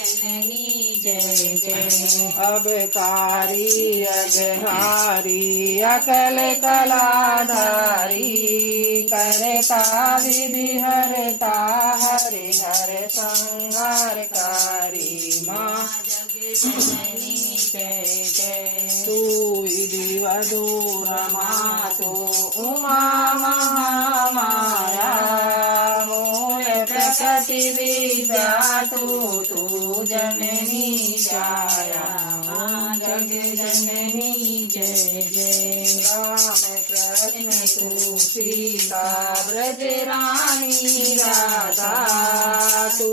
जननी जय जय। अबकारी अगहारी अकल कलाधारी करता विधि हरता हरि हर संहारकारी माँ जननी जय जय। तू विधिवधू रमा तू उमा महामाया मूल प्रकृति विद्या तू जननी छाया माँ जग जननी जय जय। राम कृष्ण तू सीता ब्रज रानी राधा तू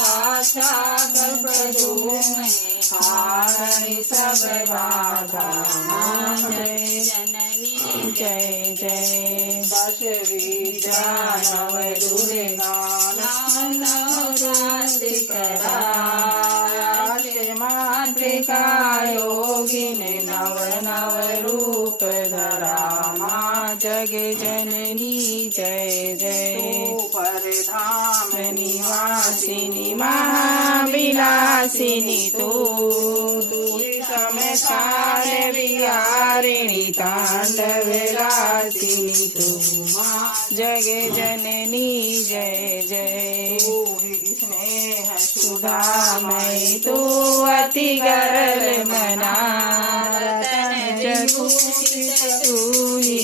आशा कल्पतरू हारणी सब बाधा माँ जय जननी जय जय। दश विद्या नव दुर्गा नवरात्रि कराय मातृका योगिनी नव नव रूप धरा माँ जग जननी जय जय। परधाम निवासिनी महाविलासिनी तू समसार विहारिणी तांडव रासिनी तू माँ जग जननी जय जय। स्नेह सुधामय तू अति गरल मना रतन जगूषित तू ही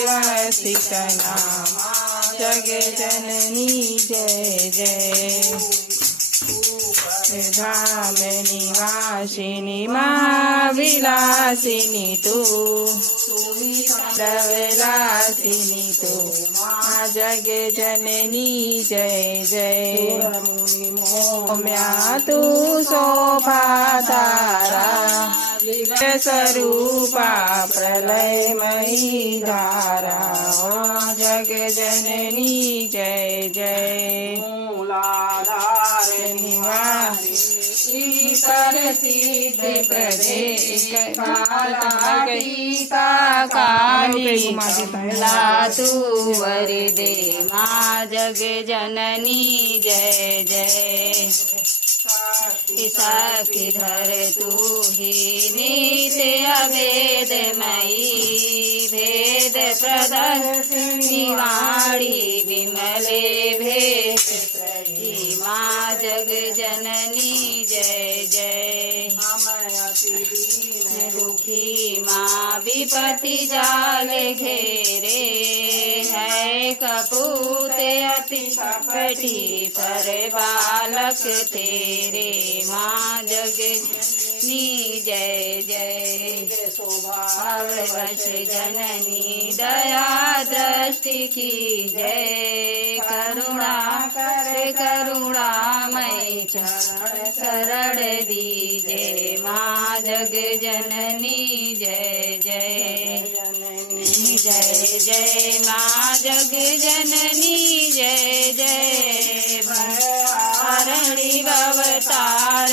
रसिक नामा जग जननी जय जय। धाम निवासिनी महाविलासिनी तू विलासिनी तू माँ जग जननी जय जय। मुनि मोम्या तू शोभा तारा स्वरूपा प्रलयमयी धारा माँ जग जननी जय जय। मूलाधार निवासी ईश्वर सिद्ध प्रदेश काला गीता काली ला तू वर दे माँ जग जननी जय जय। किधर तू ही नीति अभेदमयी भेद प्रदर्शिनी वाणी विमले भेद प्रति माँ जग जननी जय जय। दुखी माँ विपत्ति जाल घेरे है कपूत अति कपटी पर बालक तेरे माँ जग जननी जय जय। स्वभाववश जननी दया दृष्टि की जय। करुणा कर करुणामय चरण शरण दीजे माँ जग जननी जय जय। जय जय माँ जग जननी जय जय। भवारणी भवतार